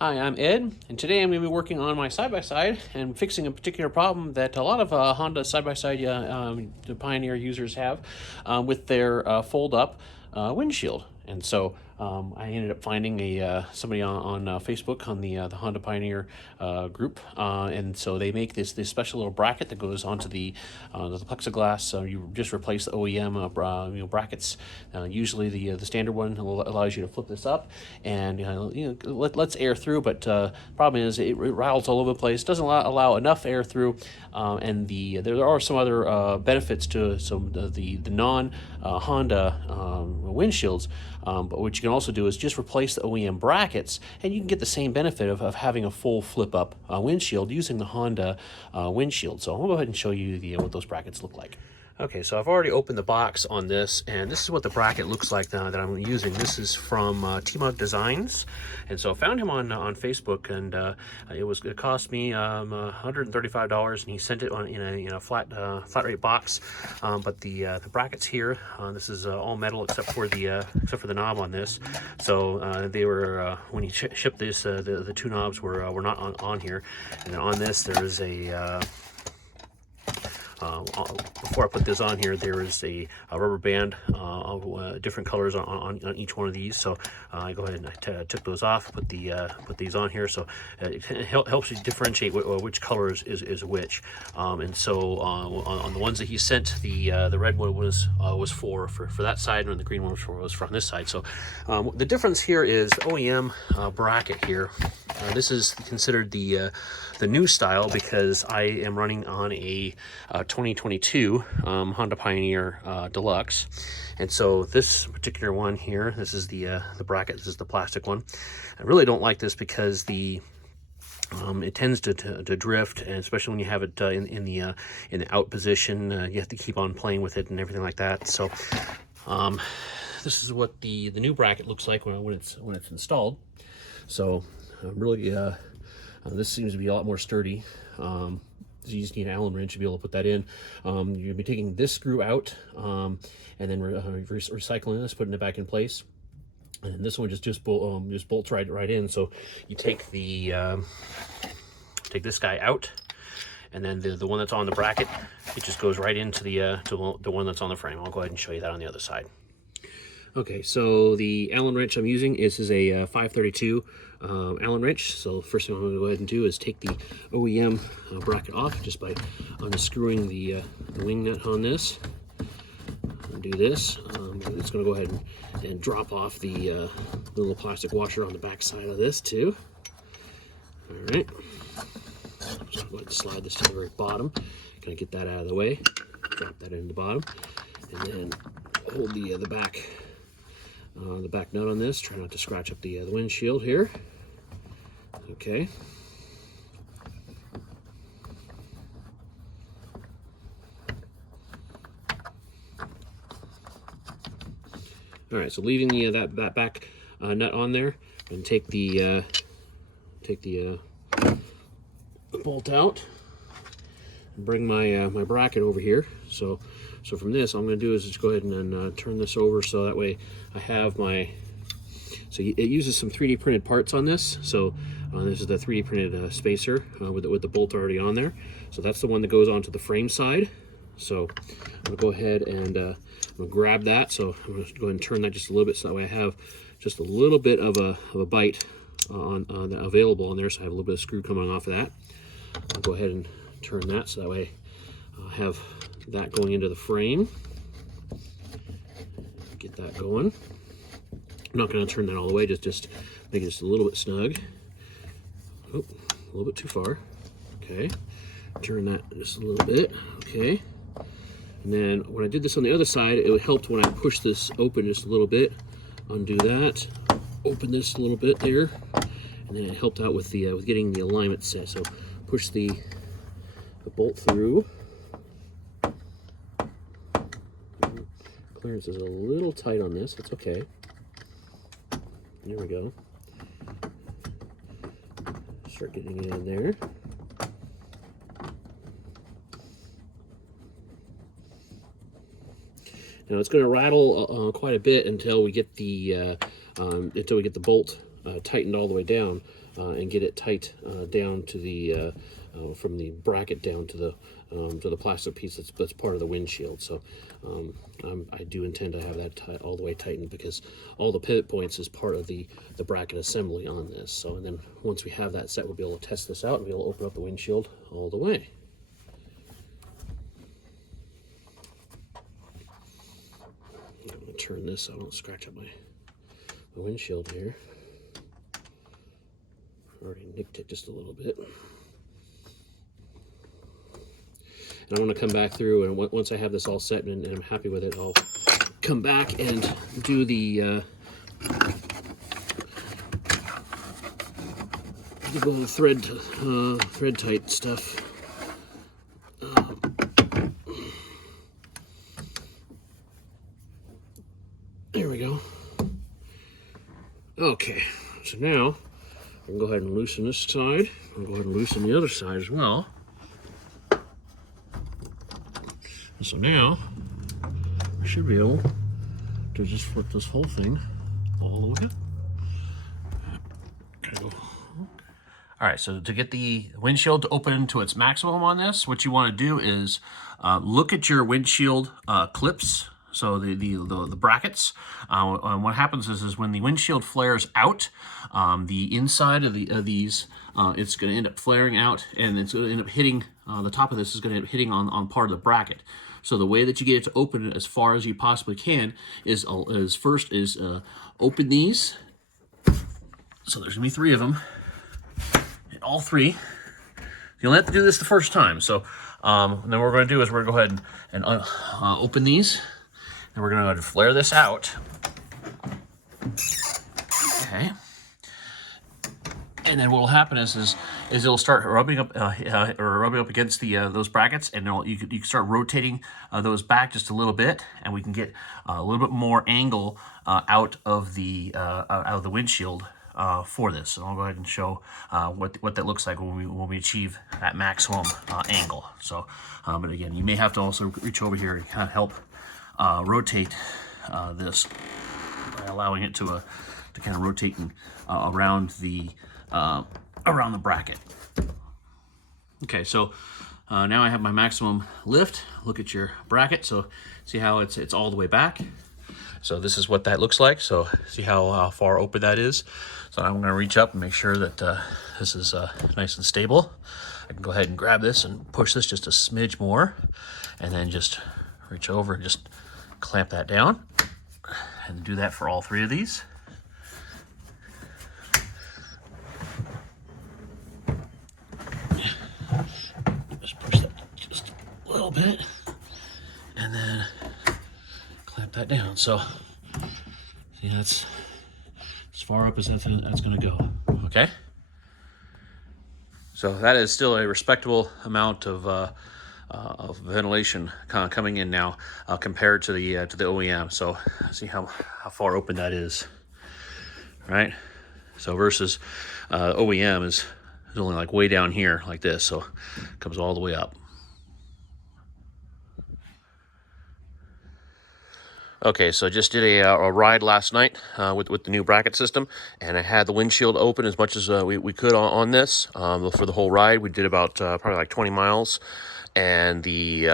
Hi, I'm Ed, and today I'm going to be working on my side-by-side and fixing a particular problem that a lot of Honda side-by-side the Pioneer users have with their fold-up windshield. And so I ended up finding somebody on Facebook on the Honda Pioneer group, and so they make this special little bracket that goes onto the plexiglass. So you just replace the OEM brackets. Usually the standard one allows you to flip this up and lets air through, but problem is it rattles all over the place. Doesn't allow enough air through, and there are some other benefits to some the non Honda windshields. But what you can also do is just replace the OEM brackets, and you can get the same benefit of having a full flip-up windshield using the Honda windshield. So I'll go ahead and show you what those brackets look like. Okay, so I've already opened the box on this, and this is what the bracket looks like now that I'm using. This is from Mugg Designs, and so I found him on Facebook, and it cost me $135, and he sent it in a flat rate box. But the brackets here, this is all metal except for the knob on this. So they were when he shipped this, the two knobs were not on here, and then on this there is a before I put this on here, there is a rubber band of different colors on each one of these. So I go ahead and I took those off, put these on here. So it helps you differentiate which color is which. And so on the ones that he sent, the red one was for that side, and the green one was from this side. So the difference here is OEM bracket here. This is considered the new style because I am running on a 2022 Honda Pioneer Deluxe, and so this particular one here, this is the bracket. This is the plastic one. I really don't like this because it tends to drift, and especially when you have it in the out position, you have to keep on playing with it and everything like that. So this is what the new bracket looks like when it's installed. So really, this seems to be a lot more sturdy. You just need an Allen wrench to be able to put that in. You're going to be taking this screw out and then recycling this, putting it back in place. And this one just bolts right in. So you take take this guy out, and then the one that's on the bracket, it just goes right into the one that's on the frame. I'll go ahead and show you that on the other side. Okay, so the Allen wrench I'm using is a 532 Allen wrench. So first thing I'm going to go ahead and do is take the OEM bracket off just by unscrewing the wing nut on this. And do this. It's going to go ahead and drop off the little plastic washer on the back side of this too. All right. I'm just going to go ahead and slide this to the very bottom. Kind of get that out of the way. Drop that in the bottom, and then hold the back nut on this. Try not to scratch up the windshield here. Okay. All right. So leaving that back nut on there, and take the bolt out, and bring my my bracket over here. So from this, all I'm going to do is just go ahead and turn this over, so that way I have my. So it uses some 3D printed parts on this. So this is the 3D printed spacer with the bolt already on there. So that's the one that goes onto the frame side. So I'm going to go ahead and I'm going to grab that. So I'm going to go ahead and turn that just a little bit, so that way I have just a little bit of a bite on available on there. So I have a little bit of screw coming off of that. I'll go ahead and turn that, so that way I have that going into the frame. Get that going. I'm not going to turn that all the way, just make it just a little bit snug. Oh, a little bit too far. Okay. Turn that just a little bit. Okay. And then when I did this on the other side, it helped when I pushed this open just a little bit. Undo that. Open this a little bit there. And then it helped out with with getting the alignment set. So push the bolt through. Clearance is a little tight on this. It's okay. There we go. Start getting it in there. Now it's going to rattle quite a bit until we get the bolt tightened all the way down and get it tight down to the from the bracket down to the plastic piece that's part of the windshield. So I do intend to have that all the way tightened, because all the pivot points is part of the bracket assembly on this. So, and then once we have that set, we'll be able to test this out and be able to open up the windshield all the way. I'm going to turn this so I don't scratch up my windshield here. Already nicked it just a little bit. And I'm going to come back through, and once I have this all set and I'm happy with it, I'll come back and do the thread tight stuff. There we go. Okay, so now I can go ahead and loosen this side. I'll go ahead and loosen the other side as well. And so now I should be able to just flip this whole thing all the way up. Okay. All right, so to get the windshield to open to its maximum on this, what you want to do is look at your windshield clips. So the brackets. What happens is when the windshield flares out, the inside of these, it's going to end up flaring out, and it's going to end up hitting the top of this is going to end up hitting on part of the bracket. So the way that you get it to open it as far as you possibly can is first open these. So there's going to be 3 of them. All 3. You only have to do this the first time. So then what we're going to do is we're going to go ahead and open these. And we're going to go ahead and flare this out. Okay. And then what will happen is it'll start rubbing up against those brackets, and you can start rotating those back just a little bit, and we can get a little bit more angle out of the windshield for this. So I'll go ahead and show what that looks like when we achieve that maximum angle. So, but again, you may have to also reach over here and kind of help rotate this by allowing it to kind of rotate around the bracket. Okay, so now I have my maximum lift. Look at your bracket. So see how it's all the way back. So this is what that looks like. So see how far open that is. So I'm going to reach up and make sure that this is nice and stable. I can go ahead and grab this and push this just a smidge more, and then just reach over and just clamp that down, and do that for all 3 of these. Just push that just a little bit, and then clamp that down. So see, that's as far up as that's going to go. Okay. So that is still a respectable amount of ventilation kind of coming in now compared to the OEM. So see how far open that is, right? So versus OEM is only like way down here like this, so it comes all the way up. Okay, so I just did a ride last night with the new bracket system, and I had the windshield open as much as we could on this for the whole ride. We did about probably like 20 miles. And the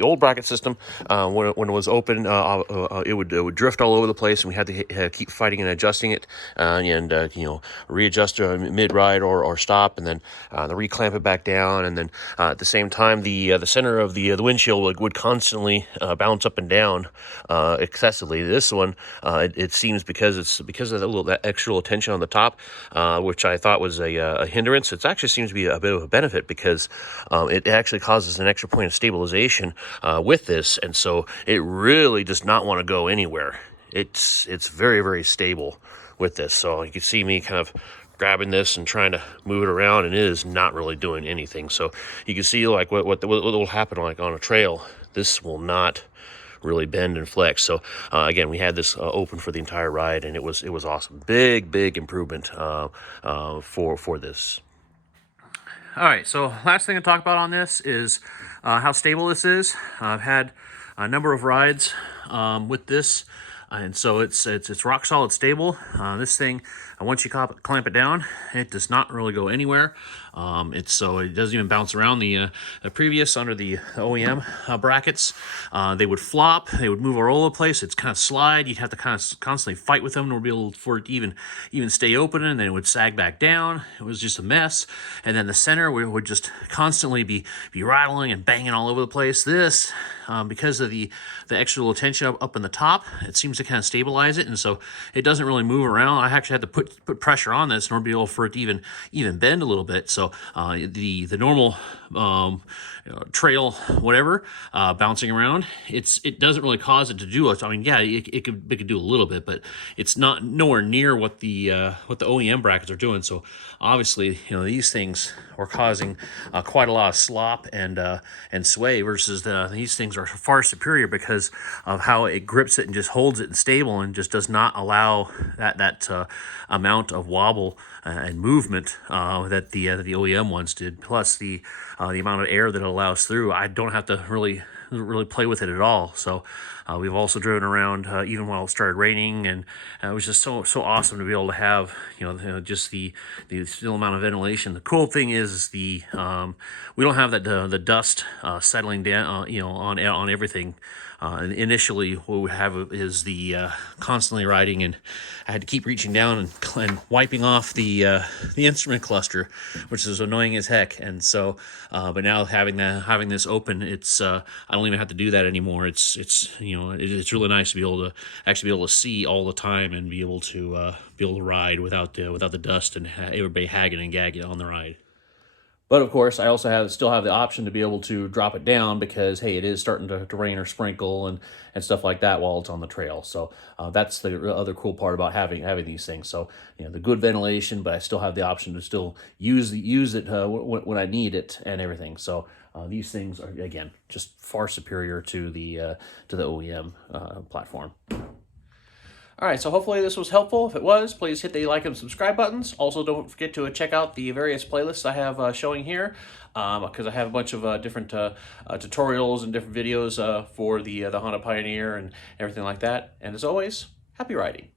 old bracket system, when it was open, it would drift all over the place, and we had to keep fighting and adjusting it, and readjust mid ride or stop, and then reclamp it back down, and then at the same time the center of the windshield would constantly bounce up and down excessively. This one, it seems because of that extra little tension on the top, which I thought was a hindrance. It actually seems to be a bit of a benefit, because it actually causes an extra point of stabilization with this, and so it really does not want to go anywhere. It's very, very stable with this. So you can see me kind of grabbing this and trying to move it around, and it is not really doing anything. So you can see like what will happen like on a trail. This will not really bend and flex. So again, we had this open for the entire ride, and it was awesome. Big improvement for this. All right, so last thing to talk about on this is how stable this is. I've had a number of rides with this, and so it's rock solid stable. This thing, once you clamp it down, it does not really go anywhere. So it doesn't even bounce around. The previous, under the OEM brackets, they would flop, they would move all over the place. It's kind of slide. You'd have to kind of constantly fight with them to be able for it to even stay open, and then it would sag back down. It was just a mess. And then the center would just constantly be rattling and banging all over the place. This, because of the extra little tension up in the top, it seems to kind of stabilize it, and so it doesn't really move around. I actually had to put pressure on this in order to be able for it to even bend a little bit. So the normal trail, whatever, bouncing around, it doesn't really cause it to do it. I mean, yeah, it could do a little bit, but it's not nowhere near what the OEM brackets are doing. So obviously, these things are causing quite a lot of slop and sway, versus these things are far superior because of how it grips it and just holds it stable and just does not allow that amount of wobble and movement that the OEM ones did. Plus the amount of air that it allows through, I don't have to really play with it at all. So we've also driven around even while it started raining, and it was just so awesome to be able to have just the still amount of ventilation. The cool thing is we don't have that the dust settling down on everything. Initially, what we have is the constantly riding, and I had to keep reaching down and wiping off the instrument cluster, which is annoying as heck. And so, but now having this open, it's I don't even have to do that anymore. It's really nice to be able to actually be able to see all the time and be able to ride without the dust and everybody hagging and gagging on the ride. But of course, I also still have the option to be able to drop it down because, hey, it is starting to rain or sprinkle and stuff like that while it's on the trail. So that's the other cool part about having these things. So the good ventilation, but I still have the option to still use it when I need it and everything. So these things are, again, just far superior to the OEM platform. All right, so hopefully this was helpful. If it was, please hit the like and subscribe buttons. Also, don't forget to check out the various playlists I have showing here, because I have a bunch of different tutorials and different videos for the Honda Pioneer and everything like that. And as always, happy riding.